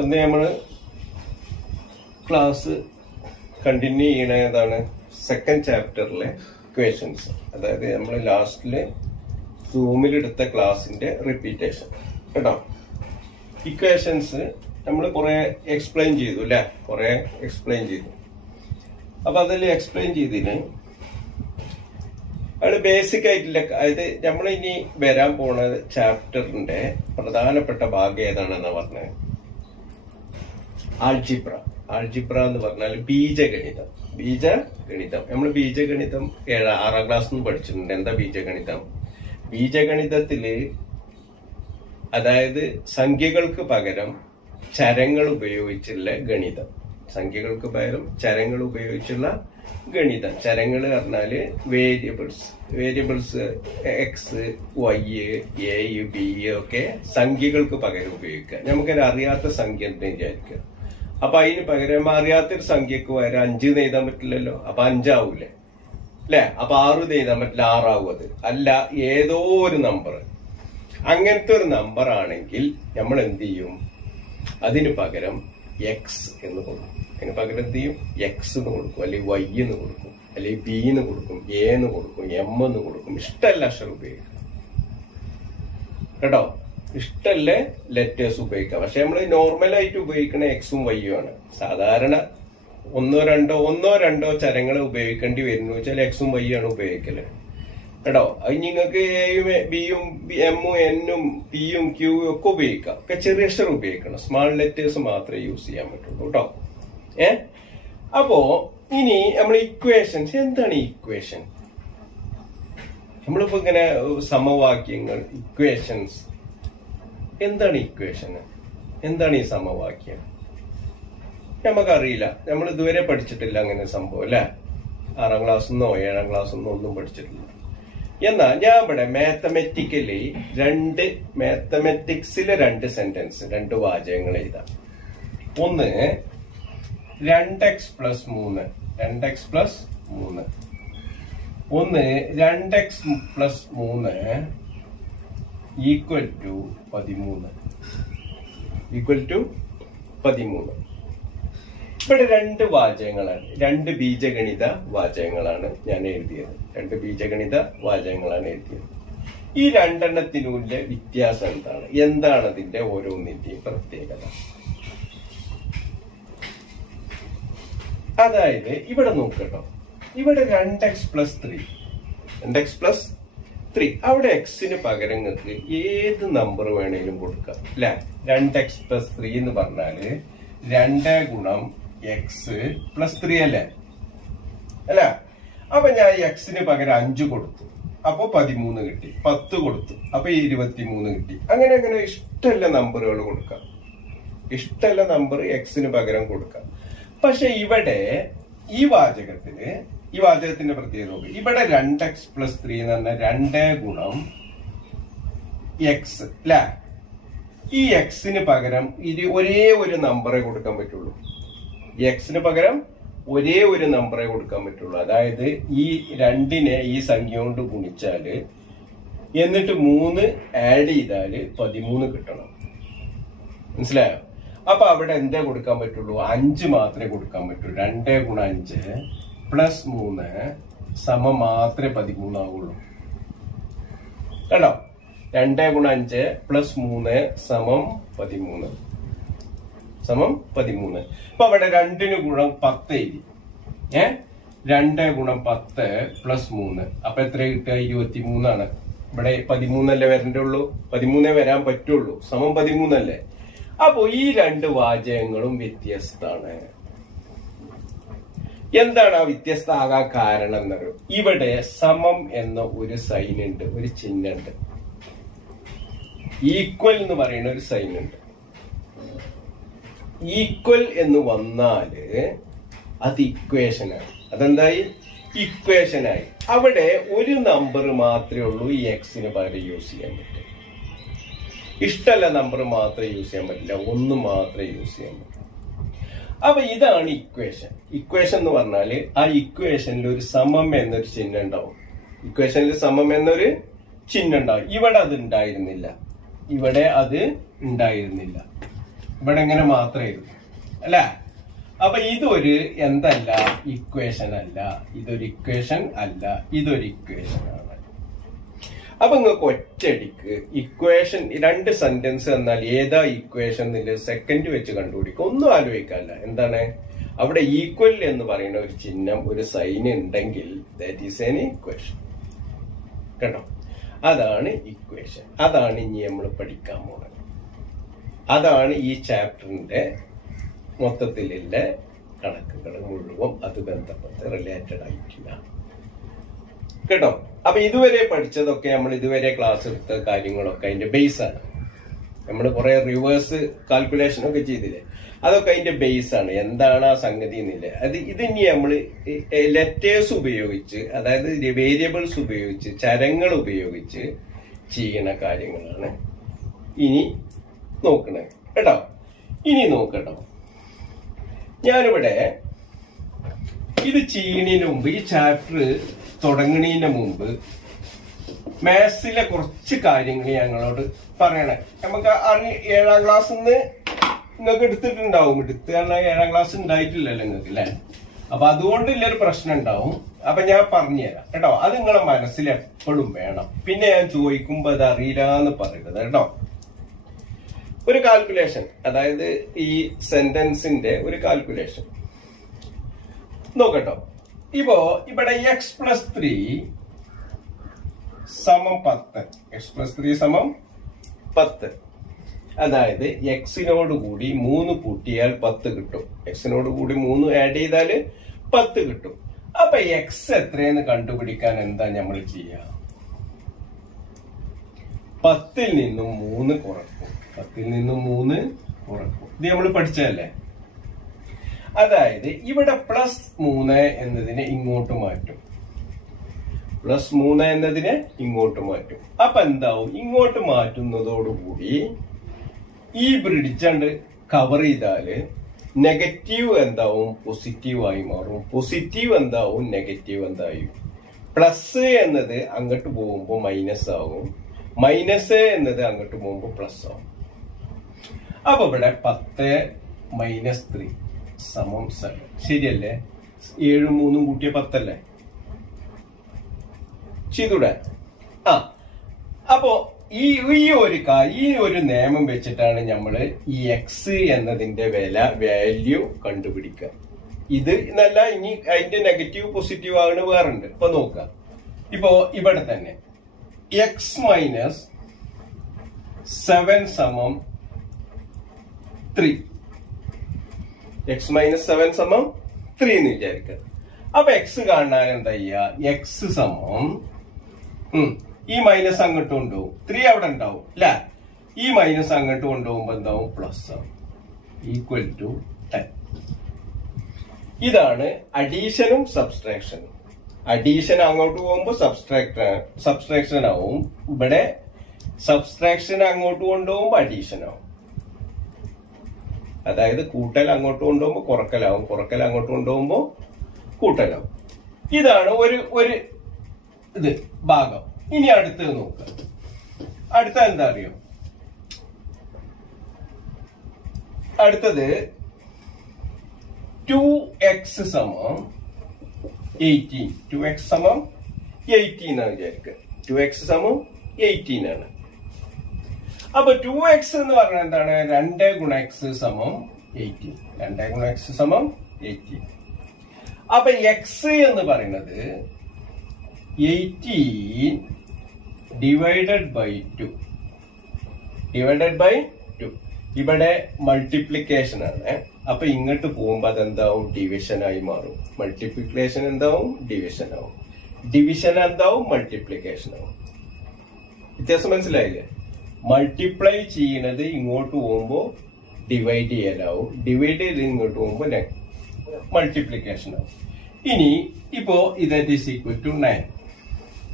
ഇന്ന് നമ്മള് class continue ചെയ്യണ ഏതാണ് സെക്കൻഡ് ചാപ്റ്ററിലെ ഇക്വേഷൻസ്. അതായത് നമ്മൾ ലാസ്റ്റില് സൂമിലെടുത്ത ക്ലാസിന്റെ റിപ്പീറ്റേഷൻ കേട്ടോ. ഇക്വേഷൻസ് നമ്മൾ കുറെ എക്സ്പ്ലെയിൻ ചെയ്തു അല്ലെ, കുറെ എക്സ്പ്ലെയിൻ ചെയ്തു. അപ്പൊ അതിൽ എക്സ്പ്ലെയിൻ ചെയ്തതിന് അത് ബേസിക് ആയിട്ടില്ല. അതായത് നമ്മൾ ഇനി വരാൻ പോണ ചാപ്റ്ററിന്റെ പ്രധാനപ്പെട്ട ഭാഗം ഏതാണെന്ന് പറഞ്ഞത് ആൾജിബ്ര. ആൾജിബ്ര എന്ന് പറഞ്ഞാൽ ബീജഗണിതം. നമ്മൾ ബീജഗണിതം 6ാം ക്ലാസ്സിൽ നിന്ന് പഠിച്ചിട്ടുണ്ട്. എന്താ ബീജഗണിതം? ബീജഗണിതത്തില് അതായത് സംഖ്യകൾക്ക് പകരം ചരങ്ങൾ ഉപയോഗിച്ചുള്ള ഗണിതം. സംഖ്യകൾക്ക് പകരം ചരങ്ങൾ ഉപയോഗിച്ചുള്ള ഗണിതം. ചരങ്ങൾ പറഞ്ഞാല് variables X, Y, A, B ഒക്കെ സംഖ്യകൾക്ക് പകരം ഉപയോഗിക്കുക. നമുക്കൊരു അറിയാത്ത സംഖ്യ എന്ന് വിചാരിക്കുക. അപ്പൊ അതിന് പകരം അറിയാത്തൊരു സംഖ്യക്ക് പകരം 5 എഴുതാൻ പറ്റില്ലല്ലോ. അപ്പൊ 5 ആവൂലേ അല്ലെ? അപ്പൊ 6 എഴുതാൻ പറ്റില്ല, 6 ആവും. അത് അല്ല, ഏതോ ഒരു നമ്പർ, അങ്ങനത്തെ ഒരു നമ്പർ ആണെങ്കിൽ നമ്മൾ എന്ത് ചെയ്യും? അതിന് പകരം എക്സ് എന്ന് കൊടുക്കും. അതിന് പകരം എന്ത് ചെയ്യും? എക്സ് എന്ന് കൊടുക്കും, അല്ലെങ്കിൽ വൈ എന്ന് കൊടുക്കും, അല്ലെങ്കിൽ ബി എന്ന് കൊടുക്കും, എ എന്ന് കൊടുക്കും, എം എന്ന് കൊടുക്കും. ഇഷ്ടമല്ല അക്ഷരം ഉപയോഗിക്കും കേട്ടോ. ഇഷ്ടമല്ല ലെറ്റേഴ്സ് ഉപയോഗിക്കാം. പക്ഷെ നമ്മൾ നോർമലായിട്ട് ഉപയോഗിക്കുന്ന എക്സും വൈയും ആണ്. സാധാരണ ഒന്നോ രണ്ടോ ചരങ്ങൾ ഉപയോഗിക്കേണ്ടി വരുന്നു വെച്ചാൽ എക്സും വൈയും ആണ് ഉപയോഗിക്കല് കേട്ടോ. അത് നിങ്ങൾക്ക് എയും ബിയും എമ്മും എന്നും പിയും ക്യൂയും ഒക്കെ ഉപയോഗിക്കാം. ഒക്കെ ചെറിയ അക്ഷരം ഉപയോഗിക്കണം. സ്മാൾ ലെറ്റേഴ്സ് മാത്രമേ യൂസ് ചെയ്യാൻ പറ്റുള്ളൂ കേട്ടോ. അപ്പോ ഇനി നമ്മൾ ഇക്വേഷൻസ്. എന്താണ് ഇക്വേഷൻ? നമ്മളിപ്പോ ഇങ്ങനെ സമവാക്യങ്ങൾ, ഇക്വേഷൻസ്. എന്താണ് ഇക്വേഷൻ? എന്താണ് ഈ സമവാക്യം? നമുക്കറിയില്ല. നമ്മൾ ഇതുവരെ പഠിച്ചിട്ടില്ല അങ്ങനെ സംഭവം അല്ലെ. 6ാം ക്ലാസ്സിന്നോ 7ാം ക്ലാസ്സിന്നോ ഒന്നും പഠിച്ചിട്ടില്ല. എന്നാ ഞാൻ ഇവിടെ മാത്തമെറ്റിക്സിലെ 2 സെന്റൻസ്, 2 വാചകങ്ങൾ എഴുതാം. ഒന്ന് 2x + 3. 2x + 3. ഒന്ന് 2x + 3 = 13. ഇവിടെ 2 വാചകങ്ങളാണ്, 2 ബീജഗണിത വാചകങ്ങളാണ് ഞാൻ എഴുതിയത്. 2 ബീജഗണിത വാചകങ്ങളാണ് എഴുതിയത്. ഈ 2 എണ്ണത്തിനുള്ള വ്യത്യാസം എന്താണ്? എന്താണ് അതിന്റെ ഓരോന്നിന്റെയും പ്രത്യേകത? അതായത് ഇവിടെ നോക്കട്ടോ, ഇവിടെ 2x + 3, 2x + 3. അവിടെ എക്സിന് പകരം നിങ്ങൾക്ക് ഏത് നമ്പർ വേണേലും കൊടുക്കാം അല്ലെ. 2x + 3 എന്ന് പറഞ്ഞാല് 2 × x + 3 അല്ലേ. അപ്പൊ ഞാൻ എക്സിന് പകരം 5 കൊടുത്തു, അപ്പൊ 13 കിട്ടി. 10 കൊടുത്തു, അപ്പൊ 23 കിട്ടി. അങ്ങനെ ഇഷ്ടമുള്ള നമ്പറുകൾ കൊടുക്കാം. ഇഷ്ടമുള്ള നമ്പർ എക്സിന് പകരം കൊടുക്കാം. പക്ഷെ ഇവിടെ ഈ വാചകത്തിന്റെ പ്രത്യേകത നോക്ക്. ഇവിടെ 2x + 3 എന്ന് പറഞ്ഞാൽ 2 × x അല്ലെ. ഈ എക്സിന് പകരം ഒരേ ഒരു നമ്പറെ കൊടുക്കാൻ പറ്റുള്ളൂ. എക്സിന് പകരം ഒരേ ഒരു നമ്പറെ കൊടുക്കാൻ പറ്റുള്ളൂ. അതായത് ഈ 2നെ ഈ സംഖ്യ കൊണ്ട് ഗുണിച്ചാല് എന്നിട്ട് 3 ആഡ് ചെയ്താല് 13 കിട്ടണം. മനസ്സിലായോ? അപ്പൊ അവിടെ എന്താ കൊടുക്കാൻ പറ്റുള്ളൂ? 5 മാത്രമേ കൊടുക്കാൻ പറ്റുള്ളൂ. 2 × 5 + 3 സമം മാത്രമേ 13 ആവുള്ളൂ കേട്ടോ. 2 × 5 + 3 സമം 13. അപ്പൊ അവിടെ 2ന് ഗുണം 10 എഴുതി. 2 × 10 + 3 അപ്പൊ എത്ര കിട്ടുക? 23 ആണ്. ഇവിടെ 13 അല്ലേ വരണ്ടേ ഉള്ളൂ. 13 വരാൻ പറ്റുള്ളൂ. സമം 13 അല്ലേ. അപ്പൊ ഈ 2 വാചകങ്ങളും വ്യത്യസ്തമാണ്. എന്താണ് ആ വ്യത്യസ്തമാകാൻ കാരണം എന്നറിയോ? ഇവിടെ സമം എന്ന ഒരു സൈൻ ഉണ്ട്, ഒരു ചിഹ്നമുണ്ട്. ഈക്വൽ എന്ന് പറയുന്ന ഒരു സൈൻ ഉണ്ട്. ഈക്വൽ എന്ന് വന്നാല് അത് ഇക്വേഷനായി. അതെന്തായി? ഇക്വേഷനായി. അവിടെ ഒരു നമ്പർ മാത്രമേ ഉള്ളൂ ഈ എക്സിന് പകരം യൂസ് ചെയ്യാൻ പറ്റും. ഇഷ്ടമല്ല നമ്പർ മാത്രമേ യൂസ് ചെയ്യാൻ പറ്റില്ല, 1 മാത്രമേ യൂസ് ചെയ്യാൻ പറ്റൂ. അപ്പൊ ഇതാണ് ഇക്വേഷൻ. ഇക്വേഷൻ എന്ന് പറഞ്ഞാല് ആ ഇക്വേഷനിൽ ഒരു സമം എന്നൊരു ചിഹ്നം ഉണ്ടാവും. ഇക്വേഷനിൽ സമം എന്നൊരു ചിഹ്നം ഉണ്ടാവും. ഇവിടെ അത് ഉണ്ടായിരുന്നില്ല, ഇവിടെ അത് ഉണ്ടായിരുന്നില്ല, ഇവിടെ ഇങ്ങനെ മാത്രമായിരുന്നു അല്ലേ. അപ്പൊ ഇതൊരു എന്തല്ല, ഇക്വേഷൻ അല്ല, ഇതൊരു ഇക്വേഷൻ അല്ല, ഇതൊരു ഇക്വേഷൻ ആണ്. അപ്പൊ നിങ്ങൾക്ക് ഒറ്റയടിക്ക് ഇക്വേഷൻ, രണ്ട് സെന്റൻസ് എന്നാൽ ഏതാ ഇക്വേഷൻ എന്നില്ല സെക്കൻഡ് വെച്ച് കണ്ടുപിടിക്കും. ഒന്നും ആലോചിക്കാല്ല. എന്താണ് അവിടെ ഈക്വൽ എന്ന് പറയുന്ന ഒരു ചിഹ്നം, ഒരു സൈൻ ഉണ്ടെങ്കിൽ ദാറ്റ് ഈസ് എൻ ഇക്വേഷൻ. കേട്ടോ, അതാണ് ഇക്വേഷൻ. അതാണ് ഇനി നമ്മൾ പഠിക്കാൻ പോകുന്നത്. അതാണ് ഈ ചാപ്റ്ററിന്റെ മൊത്തത്തിലുള്ള കണക്കുകൾ മുഴുവൻ അത് ബന്ധപ്പെട്ട് റിലേറ്റഡ് ആയിട്ടില്ല. കേട്ടോ, അപ്പൊ ഇതുവരെ പഠിച്ചതൊക്കെ, നമ്മൾ ഇതുവരെ ക്ലാസ് എടുത്ത കാര്യങ്ങളൊക്കെ അതിന്റെ ബേസ് ആണ്. നമ്മൾ കുറെ റിവേഴ്സ് കാൽക്കുലേഷൻ ഒക്കെ ചെയ്തില്ലേ, അതൊക്കെ അതിന്റെ ബേസ് ആണ്. എന്താണ് ആ സംഗതി എന്നില്ല. ഇതിനി നമ്മൾ ലെറ്റേഴ്സ് ഉപയോഗിച്ച്, അതായത് വേരിയബിൾസ് ഉപയോഗിച്ച്, ചരങ്ങൾ ഉപയോഗിച്ച് ചെയ്യണ കാര്യങ്ങളാണ് ഇനി നോക്കണേ. കേട്ടോ, ഇനി നോക്കട്ടോ, ഞാനിവിടെ ഇത് ചെയ്യുന്നതിന് മുമ്പ്, ഈ ചാപ്റ്റർ തുടങ്ങുന്നതിന് മുമ്പ് മാത്സിലെ കുറച്ച് കാര്യങ്ങൾ ഞങ്ങളോട് പറയണേ. നമുക്ക് 7ാം ക്ലാസ്സിൽ നിന്ന് നിങ്ങൾക്ക് എടുത്തിട്ടുണ്ടാവും. എടുത്ത് കാരണം 7ാം ക്ലാസ് ഉണ്ടായിട്ടില്ലല്ലോ നിങ്ങൾക്ക് അല്ലെ. അപ്പൊ അതുകൊണ്ടുള്ളൊരു പ്രശ്നം ഉണ്ടാവും. അപ്പൊ ഞാൻ പറഞ്ഞുതരാം കേട്ടോ. അത് നിങ്ങളെ മനസ്സിൽ എപ്പോഴും വേണം. പിന്നെ ഞാൻ ചോദിക്കുമ്പോ അത് അറിയില്ല എന്ന് പറയരുത് കേട്ടോ. ഒരു കാൽക്കുലേഷൻ, അതായത് ഈ സെന്റൻസിന്റെ ഒരു കാൽക്കുലേഷൻ നോക്കട്ടോ. ഇപ്പോ ഇവിടെ x+3 സമം 10. x+3 സമം 10. അതായത് എക്സിനോട് കൂടി 3 കൂട്ടിയാൽ 10 കിട്ടും. എക്സിനോട് കൂടി 3 ആഡ് ചെയ്താൽ 10 കിട്ടും. അപ്പൊ എക്സ് എത്രയെന്ന് കണ്ടുപിടിക്കാൻ എന്താ നമ്മൾ ചെയ്യുക? 10ൽ നിന്നും 3 കുറക്കും. 10ൽ നിന്നും 3 കുറക്കും. ഇത് നമ്മൾ പഠിച്ചതല്ലേ. അതായത് ഇവിടെ +3 എന്നതിനെ ഇങ്ങോട്ട് മാറ്റും. +3 എന്നതിനെ ഇങ്ങോട്ട് മാറ്റും. അപ്പൊ എന്താവും? ഇങ്ങോട്ട് മാറ്റുന്നതോടുകൂടി ഈ ബ്രിഡ്ജ് കവർ ചെയ്താല് നെഗറ്റീവ് എന്താവും? പോസിറ്റീവ് ആയി മാറും. പോസിറ്റീവ് എന്താവും? നെഗറ്റീവ് എന്തായും. പ്ലസ് എന്നത് അങ്ങോട്ട് പോകുമ്പോ മൈനസ് ആവും. മൈനസ് എന്നത് അങ്ങോട്ട് പോകുമ്പോ പ്ലസ് ആവും. അപ്പൊ ഇവിടെ 10 - 3 സമം 7. ശരിയല്ലേ? 7ഉം 3ഉം കൂട്ടിയ 10 അല്ലേ? ചെയ്തൂടെ? അപ്പോ ഈ ഒരു നിയമം വെച്ചിട്ടാണ് നമ്മള് ഈ എക്സ് എന്നതിന്റെ വാല്യൂ കണ്ടുപിടിക്കുക. ഇത് നല്ല, ഇനി അതിന്റെ നെഗറ്റീവ് പോസിറ്റീവ് ആകണ വേറുണ്ട്. ഇപ്പൊ നോക്കുക. ഇപ്പോ ഇവിടെ തന്നെ x - 7 സമം 3. x - 7 സമം 3 എന്ന് വിചാരിക്കുക. അപ്പൊ എക്സ് കാണാൻ എന്താ ചെയ്യുക? എക്സ് സമം ഈ മൈനസ് അങ്ങോട്ട് കൊണ്ടുപോകും. 3 അവിടെ ഉണ്ടാവും അല്ലെ? ഈ മൈനസ് അങ്ങോട്ട് കൊണ്ടുപോകുമ്പോ എന്താവും? പ്ലസ് ആവും. Equal to 10. ഇതാണ് അഡീഷനും സബ്സ്ട്രാക്ഷനും. അഡീഷൻ അങ്ങോട്ട് പോകുമ്പോ സബ്സ്ട്രാക്ഷൻ ആവും. ഇവിടെ സബ്സ്ട്രാക്ഷൻ അങ്ങോട്ട് കൊണ്ടുപോകുമ്പോ അഡീഷൻ ആവും. അതായത് കൂട്ടൽ അങ്ങോട്ട് കൊണ്ടുപോകുമ്പോ കുറക്കലാവും, കുറക്കൽ അങ്ങോട്ട് കൊണ്ടുപോകുമ്പോ കൂട്ടലാവും. ഇതാണ് ഒരു ഇത് ഭാഗം. ഇനി അടുത്തത് നോക്കുക. അടുത്ത എന്താ അറിയോ? അടുത്തത് 2x സമം 18. 2x സമം 18 ആണ് വിചാരിക്കുക. 2x സമം 18 ആണ്. അപ്പൊ 2x എന്ന് പറഞ്ഞാൽ എന്താണ്? 2 × x സമം 18. 2 × x സമം 18. അപ്പൊ x എന്ന് പറയുന്നത് 18 ഡിവൈഡഡ് ബൈ 2. ഇവിടെ മൾട്ടിപ്ലിക്കേഷൻ ആണ്. അപ്പൊ ഇങ്ങോട്ട് പോകുമ്പോ അതെന്താവും? ഡിവിഷൻ ആയി മാറും. മൾട്ടിപ്ലിക്കേഷൻ എന്താവും? ഡിവിഷൻ ആവും. ഡിവിഷൻ എന്താവും? മൾട്ടിപ്ലിക്കേഷൻ ആവും. വ്യത്യാസം മനസ്സിലായില്ലേ? മൾട്ടിപ്ലൈ ചെയ്യുന്നത് ഇങ്ങോട്ട് പോകുമ്പോ ഡിവൈഡ് ചെയ്യലാവും. ഡിവൈഡ് ചെയ്ത് ഇങ്ങോട്ട് പോകുമ്പോ മൾട്ടിപ്ലിക്കേഷൻ ആവും. ഇനി ഇപ്പോ ഇറ്റ് ഈസ് ഈക്വൽ ടു 9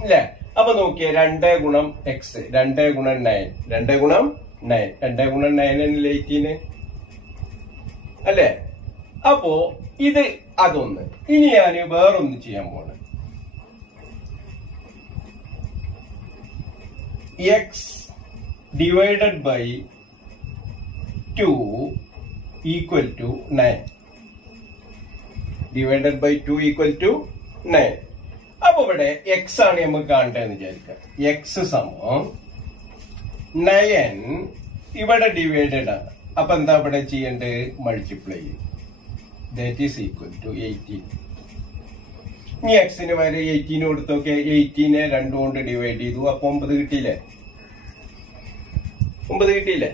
അല്ലേ? അപ്പൊ നോക്കിയേ, 2 × x, 2 × 9, 2 × 9, 2 × 9 18 അല്ലേ? അപ്പോ ഇത് അതൊന്ന്. ഇനി ഞാൻ വേറൊന്ന് ചെയ്യാൻ പോണ്. X divided by 2 equal to 9. Divided by 2 equal to 9. അപ്പൊ ഇവിടെ എക്സ് ആണ് നമുക്ക് കാണേണ്ടതെന്ന് വിചാരിക്കാം. എക്സ് സമം 9 ഇവിടെ ഡിവൈഡഡ് ആണ്. അപ്പൊ എന്താ ഇവിടെ ചെയ്യേണ്ടത്? മൾട്ടിപ്ലൈ ചെയ്യും. That is equal to 18. ഇനി എക്സിന് വരെ 18 കൊടുത്തൊക്കെ 18 2 കൊണ്ട് ഡിവൈഡ് ചെയ്തു. അപ്പൊ 9 കിട്ടിയില്ലേ? 9 കിട്ടിയില്ലേ?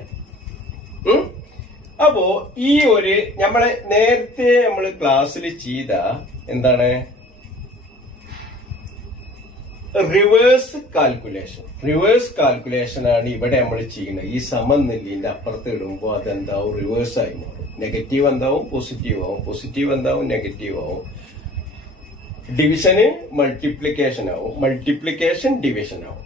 അപ്പോ ഈ ഒരു നമ്മളെ നേരത്തെ നമ്മൾ ക്ലാസ്സിൽ ചെയ്ത എന്താണ് റിവേഴ്സ് കാൽക്കുലേഷൻ ആണ് ഇവിടെ നമ്മൾ ചെയ്യുന്നത്. ഈ സമനിലിന്റെ അപ്പുറത്ത് ഇടുമ്പോൾ അതെന്താവും? റിവേഴ്സ് ആയി മാറും. നെഗറ്റീവ് എന്താവും? പോസിറ്റീവ് ആവും. പോസിറ്റീവ് എന്താവും? നെഗറ്റീവ് ആവും. ഡിവിഷന് മൾട്ടിപ്ലിക്കേഷൻ ആവും. മൾട്ടിപ്ലിക്കേഷൻ ഡിവിഷൻ ആവും.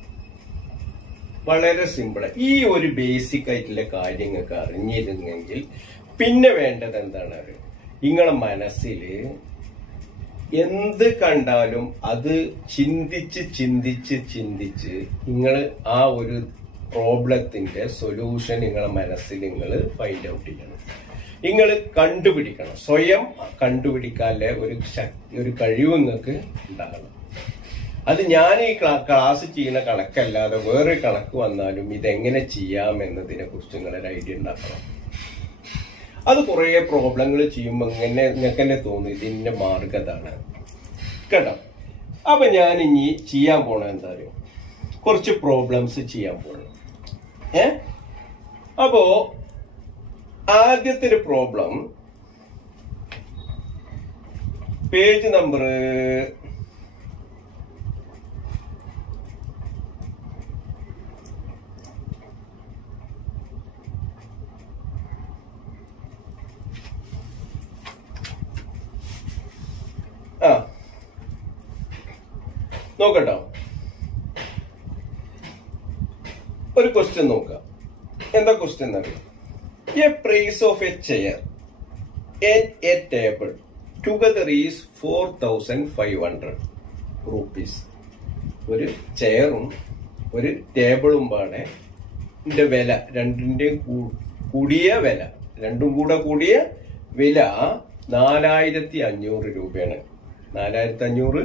വളരെ സിമ്പിൾ. ഈ ഒരു ബേസിക് ആയിട്ടുള്ള കാര്യങ്ങൾക്ക് അറിഞ്ഞിരുന്നെങ്കിൽ പിന്നെ വേണ്ടത് എന്താണ്? നിങ്ങളെ മനസ്സിൽ എന്ത് കണ്ടാലും അത് ചിന്തിച്ച് നിങ്ങൾ ആ ഒരു പ്രോബ്ലത്തിന്റെ സൊല്യൂഷൻ നിങ്ങളെ മനസ്സിൽ നിങ്ങൾ ഫൈൻഡ് ഔട്ട് ചെയ്യണം. നിങ്ങൾ കണ്ടുപിടിക്കണം. സ്വയം കണ്ടുപിടിക്കാനുള്ള ഒരു കഴിവ് നിങ്ങൾക്ക് ഉണ്ടാകണം. അത് ഞാൻ ഈ ക്ലാസ് ചെയ്യുന്ന കണക്കല്ലാതെ വേറെ കണക്ക് വന്നാലും ഇതെങ്ങനെ ചെയ്യാം എന്നതിനെ കുറിച്ച് നിങ്ങളൊരു ഐഡിയ ഉണ്ടാക്കണം. അത് കുറെ പ്രോബ്ലങ്ങൾ ചെയ്യുമ്പോൾ നിങ്ങൾക്ക് തന്നെ തോന്നും ഇതിന്റെ മാർഗതാണ് കേട്ടോ. അപ്പൊ ഞാൻ ഇനി ചെയ്യാൻ പോണ എന്താ അറിയോ? കുറച്ച് പ്രോബ്ലംസ് ചെയ്യാൻ പോണു. അപ്പോ ആദ്യത്തെ ഒരു പ്രോബ്ലം പേജ് നമ്പർ നോക്കട്ടോ. ഒരു ക്വസ്റ്റ്യൻ നോക്കാം. എന്താ ക്വസ്റ്റ്യൻ അറിയാം? A price of a chair and a table together is 4500 rupees. ഒരു ചെയറും ഒരു ടേബിളും പാടെ വില, രണ്ടിന്റെയും കൂടിയ വില, രണ്ടും കൂടെ കൂടിയ വില 4500 രൂപയാണ്. 4500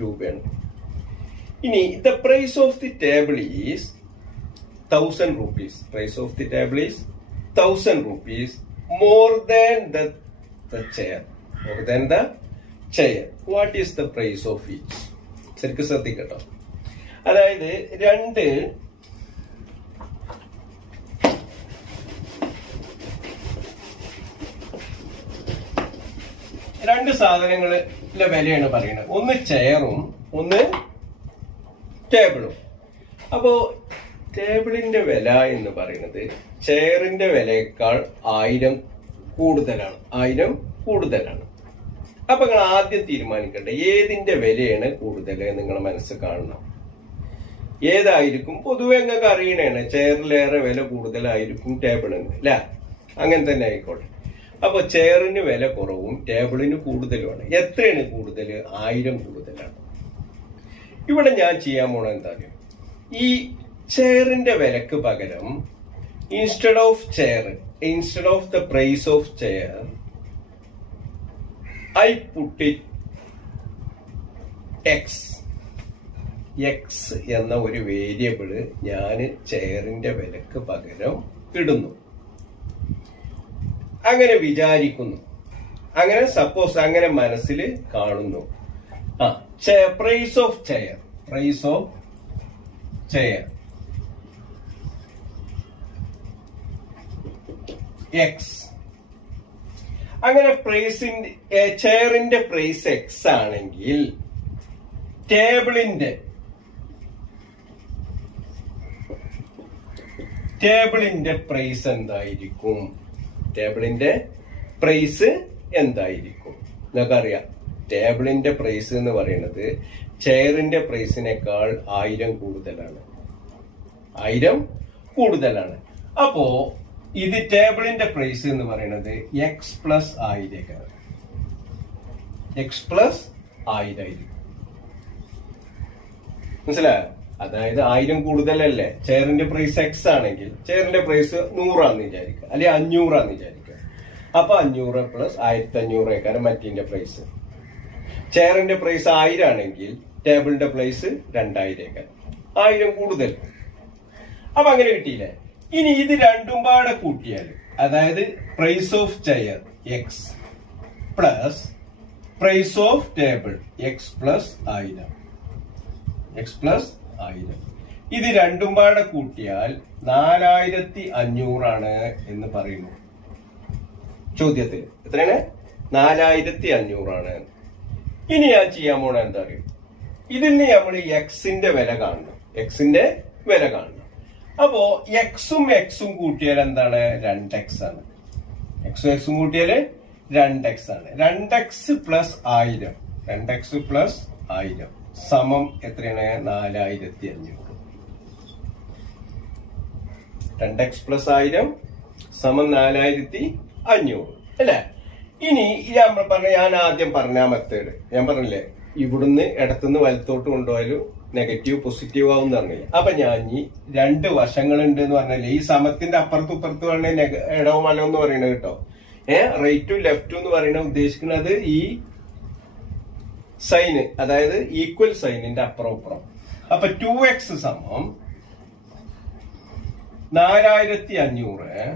രൂപയാണ്. ഇനി the price of the table is 1000 rupees. Price of the table is 1000 rupees more than the chair. More than the chair. What is the price of each? ശരിക്കും ശ്രദ്ധിക്കട്ടോ. അതായത് രണ്ട് സാധനങ്ങളിലെ വിലയാണ് പറയുന്നത്. ഒന്ന് ചെയറും ഒന്ന് ടേബിളും. അപ്പോ ടേബിളിന്റെ വില എന്ന് പറയുന്നത് ചെയറിന്റെ വിലയേക്കാൾ 1000 കൂടുതലാണ്. 1000 കൂടുതലാണ്. അപ്പൊ നിങ്ങൾ ആദ്യം തീരുമാനിക്കട്ടെ ഏതിന്റെ വിലയാണ് കൂടുതൽ. നിങ്ങളെ മനസ്സ് കാണണം. ഏതായിരിക്കും? പൊതുവെ നിങ്ങൾക്ക് അറിയണേണ് ചെയറിലേറെ വില കൂടുതലായിരിക്കും ടേബിളിന്, അല്ലെ? അങ്ങനെ തന്നെ ആയിക്കോട്ടെ. അപ്പൊ ചെയറിന് വില കുറവും ടേബിളിന് കൂടുതലുമാണ്. എത്രയാണ് കൂടുതൽ? 1000 കൂടുതലാണ്. ഇവിടെ ഞാൻ ചെയ്യാൻ പോണ എന്താ, ഈ ചെയറിന്റെ വിലക്ക് പകരം instead of the price of chair I put it X എന്ന ഒരു വേരിയബിള് ഞാൻ ചെയറിന്റെ വിലക്ക് പകരം ഇടുന്നു. അങ്ങനെ വിചാരിക്കുന്നു. അങ്ങനെ സപ്പോസ് അങ്ങനെ മനസ്സിൽ കാണുന്നു. Price of chair X. അങ്ങനെ ചെയറിന്റെ പ്രൈസ് എക്സ് ആണെങ്കിൽ ടേബിളിന്റെ പ്രൈസ് എന്തായിരിക്കും? ടേബിളിന്റെ പ്രൈസ് എന്തായിരിക്കും? നിങ്ങൾക്കറിയാം ടേബിളിന്റെ പ്രൈസ് എന്ന് പറയുന്നത് ചെയറിന്റെ പ്രൈസിനേക്കാൾ 1000 കൂടുതലാണ്. 1000 കൂടുതലാണ്. അപ്പോ ഇത് ടേബിളിന്റെ പ്രൈസ് എന്ന് പറയുന്നത് എക്സ് പ്ലസ് 1000. എക്സ് പ്ലസ് 1000 ആയിരിക്കും. മനസ്സിലായോ? അതായത് 1000 കൂടുതലല്ലേ, ചെയറിന്റെ പ്രൈസ് എക്സ് ആണെങ്കിൽ ചെയറിന്റെ പ്രൈസ് 100 വിചാരിക്കുക, അല്ലെങ്കിൽ 500 വിചാരിക്കുക. അപ്പൊ 500 പ്ലസ് 1500 മറ്റിന്റെ പ്രൈസ്. ചെയറിന്റെ പ്രൈസ് 1000 ആണെങ്കിൽ ടേബിളിന്റെ പ്രൈസ് 2000 1000 കൂടുതൽ. അപ്പൊ അങ്ങനെ കിട്ടിയില്ലേ. ഇനി ഇത് രണ്ടും പാടെ കൂട്ടിയാൽ, അതായത് price of chair X plus price of table X plus 1000 ഇത് രണ്ടും പാടെ കൂട്ടിയാൽ 4500 എന്ന് പറയുന്നു ചോദ്യത്തിൽ. എത്രയാണ്? 4500. ഇനി ഞാൻ ചെയ്യാൻ പോണ എന്താ അറിയും, ഇതിന് നമ്മൾ എക്സിന്റെ വില കാണണം. അപ്പോ എക്സും എക്സും കൂട്ടിയാൽ എന്താണ്? 2x ആണ്. എക്സും കൂട്ടിയാൽ 2x ആണ്. 2x പ്ലസ് 1000 സമം എത്രയാണ്? 4500. 2x പ്ലസ് 1000 സമം 4500 അല്ലേ? ഇനി ഞാൻ ആദ്യം പറഞ്ഞ മെത്തേഡ് ഞാൻ പറഞ്ഞില്ലേ, ഇവിടുന്ന് ഇടത്തുനിന്ന് വലത്തോട്ട് കൊണ്ടുപോയാലും നെഗറ്റീവ് പോസിറ്റീവ് ആവും പറഞ്ഞില്ലേ. അപ്പൊ ഞാൻ ഈ 2 വശങ്ങളുണ്ട് എന്ന് പറഞ്ഞാലേ, ഈ സമത്തിന്റെ അപ്പുറത്തും ഇപ്പുറത്തും ആണ് ഇടവും വലവും എന്ന് പറയുന്നത് കേട്ടോ. റൈറ്റും ലെഫ്റ്റും എന്ന് പറയുന്നത് ഉദ്ദേശിക്കുന്നത് ഈ സൈന്, അതായത് ഈക്വൽ സൈനിന്റെ അപ്പുറം. അപ്പൊ 2x സമം 4500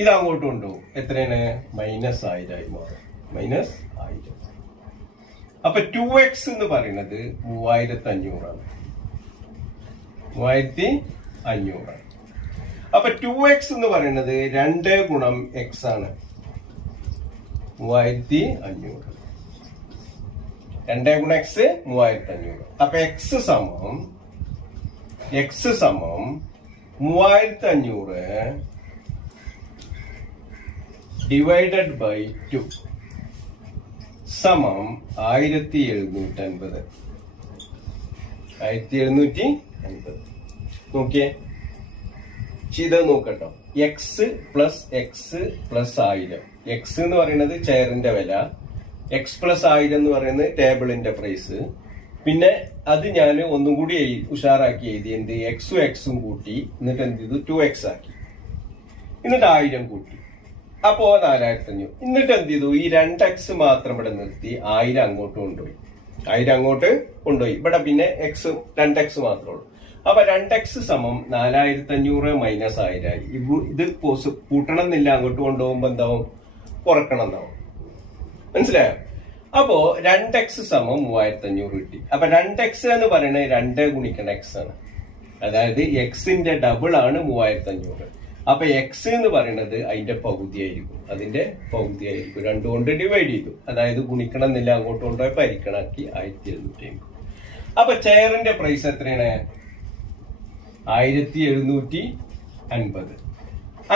ഇത് അങ്ങോട്ട് കൊണ്ടുപോകും. എത്രയാണ്? -1000 ആയി മാറും. -1000. അപ്പൊ 2x എന്ന് പറയുന്നത് 3500 ആണ്. 3500. അപ്പൊ 2x എന്ന് പറയുന്നത് 2 ഗുണം x ആണ്. 3500. 2 ഗുണം x 3500. അപ്പൊ x സമം 3500 ഡിവൈഡഡ് ബൈ 2 സമം 1750. നോക്കിയേ, ചെയ്ത് നോക്കട്ടോ. X plus 1000. എക്സ് എന്ന് പറയുന്നത് ചെയറിന്റെ വില, എക്സ് പ്ലസ് 1000 എന്ന് പറയുന്നത് ടേബിളിന്റെ പ്രൈസ്. പിന്നെ അത് ഞാൻ ഒന്നും കൂടി ഉഷാറാക്കി എഴുതി. എന്ത്? എക്സും കൂട്ടി, എന്നിട്ട് എന്ത് ചെയ്തു? 2x ആക്കി, എന്നിട്ട് 1000 കൂട്ടി. അപ്പോ 4500. എന്നിട്ട് എന്ത് ചെയ്തു? ഈ 2x മാത്രം ഇവിടെ നിർത്തി 1000 അങ്ങോട്ട് കൊണ്ടുപോയി. ഇവിടെ പിന്നെ 2x മാത്രമേ ഉള്ളൂ. അപ്പൊ 2x സമം 4500 മൈനസ് 1000 ഇത് കൂട്ടണം എന്നില്ല, അങ്ങോട്ട് കൊണ്ടുപോകുമ്പോ എന്താവും? കുറക്കണം എന്നാവും. മനസ്സിലായോ? അപ്പോ 2x സമം 3500 കിട്ടി. അപ്പൊ 2x എന്ന് പറയുന്നത് 2 ഗുണിക്കണം x ആണ്. അതായത് എക്സിന്റെ ഡബിൾ ആണ് 3500. അപ്പൊ എക്സ് എന്ന് പറയുന്നത് അതിന്റെ പകുതിയായിരിക്കും. 2 കൊണ്ട് ഡിവൈഡ് ചെയ്തു. അതായത് ഗുണിക്കണം എന്നില്ല, അങ്ങോട്ട് കൊണ്ടുപോയി പരിക്കണാക്കി 1750. അപ്പൊ ചെയറിന്റെ പ്രൈസ് എത്രയാണ്? 1750.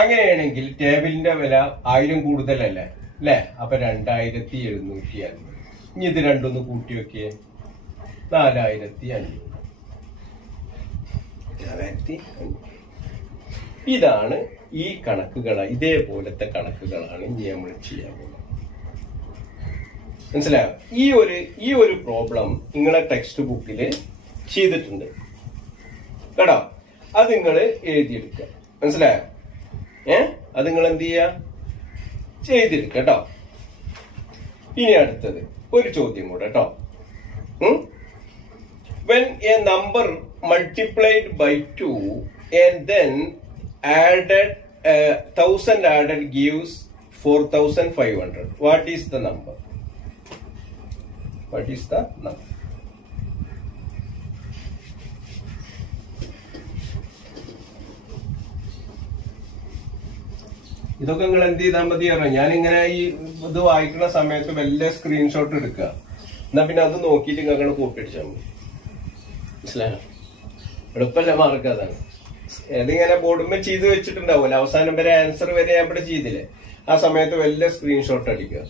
അങ്ങനെയാണെങ്കിൽ ടേബിളിന്റെ വില 1000 കൂടുതലല്ലേ അല്ലെ? അപ്പൊ 2750. ഇനി ഇത് രണ്ടൊന്ന് കൂട്ടി വെക്കിയേ, 4500. ഇതാണ് ഈ ഇതേപോലത്തെ കണക്കുകളാണ് ഇനി നമ്മൾ ചെയ്യാൻ പോകുന്നത്. മനസ്സിലായോ? ഈ ഒരു പ്രോബ്ലം നിങ്ങളെ ടെക്സ്റ്റ് ബുക്കിൽ ചെയ്തിട്ടുണ്ട് കേട്ടോ. അത് നിങ്ങൾ എഴുതിയെടുക്കുക. മനസ്സിലായോ? അത് നിങ്ങൾ എന്ത് ചെയ്യുക? ചെയ്തെടുക്കുക കേട്ടോ. ഇനി അടുത്തത് ഒരു ചോദ്യം കൂടെ കേട്ടോ. When a number multiplied by 2 and then added 1000 added gives 4500. What is the number? ഇതൊക്കെ നിങ്ങൾ എന്ത് ചെയ്താൽ മതി അറിയാം. ഞാനിങ്ങനെ ഈ ഇത് വായിക്കുന്ന സമയത്ത് വല്ല സ്ക്രീൻഷോട്ട് എടുക്കുക, എന്നാ പിന്നെ അത് നോക്കിയിട്ട് നിങ്ങൾ കോപ്പി അടിച്ചാൽ മതി. മനസ്സിലായോ? എളുപ്പമല്ല മാർക്ക് അതാണ്. അതിങ്ങനെ ബോർഡുമ്മ ചെയ്ത് വെച്ചിട്ടുണ്ടാവുമല്ലോ, അവസാനം വരെ ആൻസർ വരെ ഞാൻ ഇവിടെ ചെയ്തില്ലേ, ആ സമയത്ത് വല്ല സ്ക്രീൻഷോട്ട് അടിക്കുക.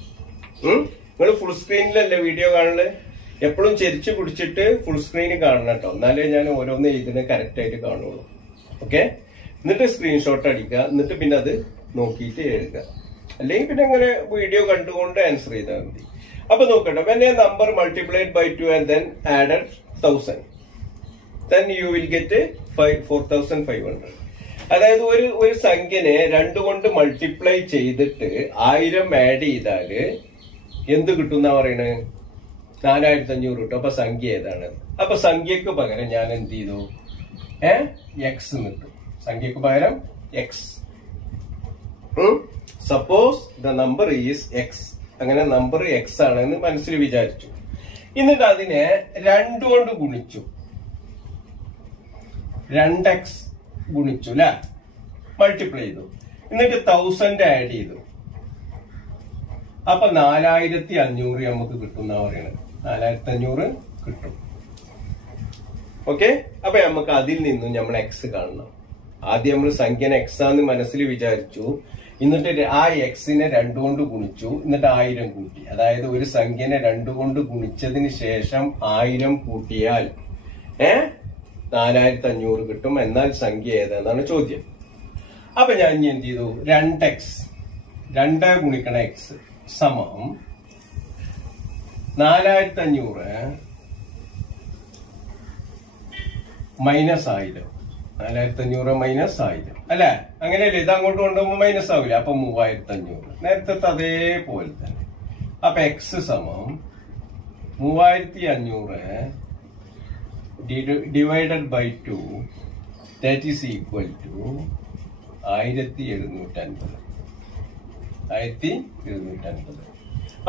നിങ്ങൾ ഫുൾ സ്ക്രീനിലല്ലേ വീഡിയോ കാണുന്നത്? എപ്പോഴും ചെരിച്ച് പിടിച്ചിട്ട് ഫുൾ സ്ക്രീനിൽ കാണണം കേട്ടോ, എന്നാലേ ഞാൻ ഓരോന്ന് ഇതിന് കറക്റ്റ് ആയിട്ട് കാണുള്ളൂ. ഓക്കെ? എന്നിട്ട് സ്ക്രീൻഷോട്ട് അടിക്കുക, എന്നിട്ട് പിന്നെ അത് നോക്കിയിട്ട് എഴുതുക. അല്ലെങ്കിൽ പിന്നെ അങ്ങനെ വീഡിയോ കണ്ടുകൊണ്ട് ആൻസർ ചെയ്താൽ മതി. അപ്പൊ നോക്കട്ടെ. When a number multiplied by 2 and then added 1000 then you will get 4,500. അതായത് ഒരു സംഖ്യനെ 2 കൊണ്ട് മൾട്ടിപ്ലൈ ചെയ്തിട്ട് 1000 ആഡ് ചെയ്താല് എന്ത് കിട്ടും എന്നാ പറയണത്? 4,500 കിട്ടും. അപ്പൊ സംഖ്യ ഏതാണ്? അപ്പൊ സംഖ്യക്ക് പകരം ഞാൻ എന്ത് ചെയ്തു? എക്സ് കിട്ടും. സംഖ്യക്ക് പകരം X. Suppose the number is X. അങ്ങനെ നമ്പർ എക്സ് ആണെന്ന് മനസ്സിൽ വിചാരിച്ചു. എന്നിട്ട് അതിനെ 2 കൊണ്ട് ഗുണിച്ചു. 2x ഗുണിച്ചു അല്ലെ, മൾട്ടിപ്ലൈ ചെയ്തു. എന്നിട്ട് 1000 ആഡ് ചെയ്തു. അപ്പൊ 4,500 നമുക്ക് കിട്ടും എന്നാ പറയണത്. 4,500 കിട്ടും. ഓക്കെ. അപ്പൊ നമുക്ക് അതിൽ നിന്നും നമ്മൾ എക്സ് കാണണം. ആദ്യം നമ്മൾ സംഖ്യനെ എക്സ് ആന്ന് മനസ്സിൽ വിചാരിച്ചു. എന്നിട്ട് ആ എക്സിനെ 2 കൊണ്ട് ഗുണിച്ചു. എന്നിട്ട് 1000 കൂട്ടി. അതായത് ഒരു സംഖ്യനെ 2 കൊണ്ട് ഗുണിച്ചതിന് ശേഷം 1000 കൂട്ടിയാൽ 4,500 കിട്ടും. എന്നാൽ സംഖ്യ ഏതാണെന്നാണ് ചോദ്യം. അപ്പൊ ഞാൻ ഇനി എന്ത് ചെയ്തു? 2x 2 ഗുണിക്കണ എക്സ് സമം 4,500 മൈനസ് 1000. 4,500 മൈനസ് 1000 അല്ലെ? അങ്ങനെയല്ലേ? ഇത് അങ്ങോട്ട് കൊണ്ടുപോകുമ്പോ മൈനസ് ആവില്ല. അപ്പൊ 3,500 നേരത്തെ അതേപോലെ തന്നെ. അപ്പൊ എക്സ് സമം 3,500 divided by 2, that is equal to 1,750. 1,750.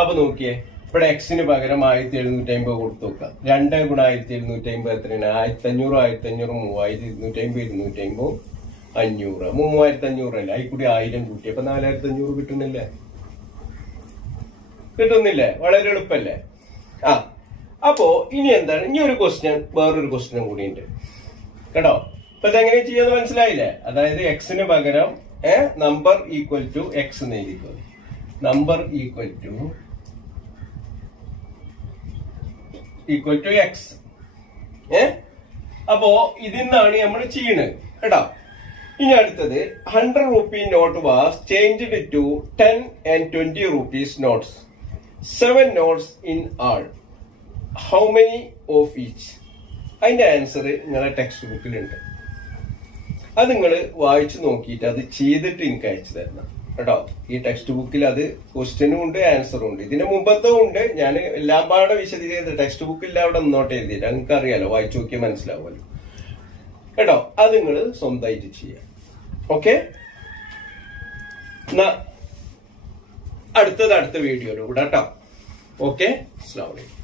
അപ്പൊ നോക്കിയേ, ഇവിടെ എക്സിന് പകരം 1,750 കൊടുത്തു നോക്കാം. 2 ഗുണം 1,750 എത്രയാണ്? 1,500, 1,500, 3,250, 250, 500. 3,500 അല്ലേ? അതിൽ കൂടി 1000 കൂട്ടി. അപ്പൊ 4,500 കിട്ടുന്നില്ലേ? കിട്ടുന്നില്ലേ? വളരെ എളുപ്പല്ലേ? അപ്പോ ഇനി എന്താണ്? ഇനി ഒരു ക്വസ്റ്റ്യൻ, വേറൊരു ക്വസ്റ്റ്യൻ കൂടി ഉണ്ട് കേട്ടോ. അപ്പൊ ഇതെങ്ങനെ ചെയ്യാന്ന് മനസ്സിലായില്ലേ? അതായത് എക്സിന് പകരം നമ്പർ ഈക്വൽ ടു എക്സ് എഴുതിക്കോ. Number equal to x. അപ്പോ ഇതിന്നാണ് നമ്മൾ ചെയ്യണത് കേട്ടോ. ഇനി അടുത്തത് 100 rupee note was changed to 10 and 20 rupees notes. 7 notes in all. How many of each? അതിന്റെ ആൻസർ നിങ്ങളെ ടെക്സ്റ്റ് ബുക്കിലുണ്ട്. അത് നിങ്ങൾ വായിച്ചു നോക്കിയിട്ട് അത് ചെയ്തിട്ട് എനിക്ക് അയച്ചു തരണം കേട്ടോ. ഈ ടെക്സ്റ്റ് ബുക്കിൽ അത് ക്വസ്റ്റ്യനും ഉണ്ട്, ആൻസറും ഉണ്ട്. ഇതിന് മുമ്പത്തും ഉണ്ട്. ഞാൻ എല്ലാം പാടെ വിശദീകരിച്ചത് ടെക്സ്റ്റ് ബുക്കിൽ അവിടെ നോട്ട് എഴുതിയില്ല. നിങ്ങൾക്ക് അറിയാലോ, വായിച്ചു നോക്കിയാൽ മനസ്സിലാവുമല്ലോ കേട്ടോ. അത് നിങ്ങൾ സ്വന്തമായിട്ട് ചെയ്യാം. ഓക്കെ. അടുത്ത വീഡിയോയിലൂടെ കേട്ടോ. ഓക്കെ. അസ്സലാമു അലൈക്കും.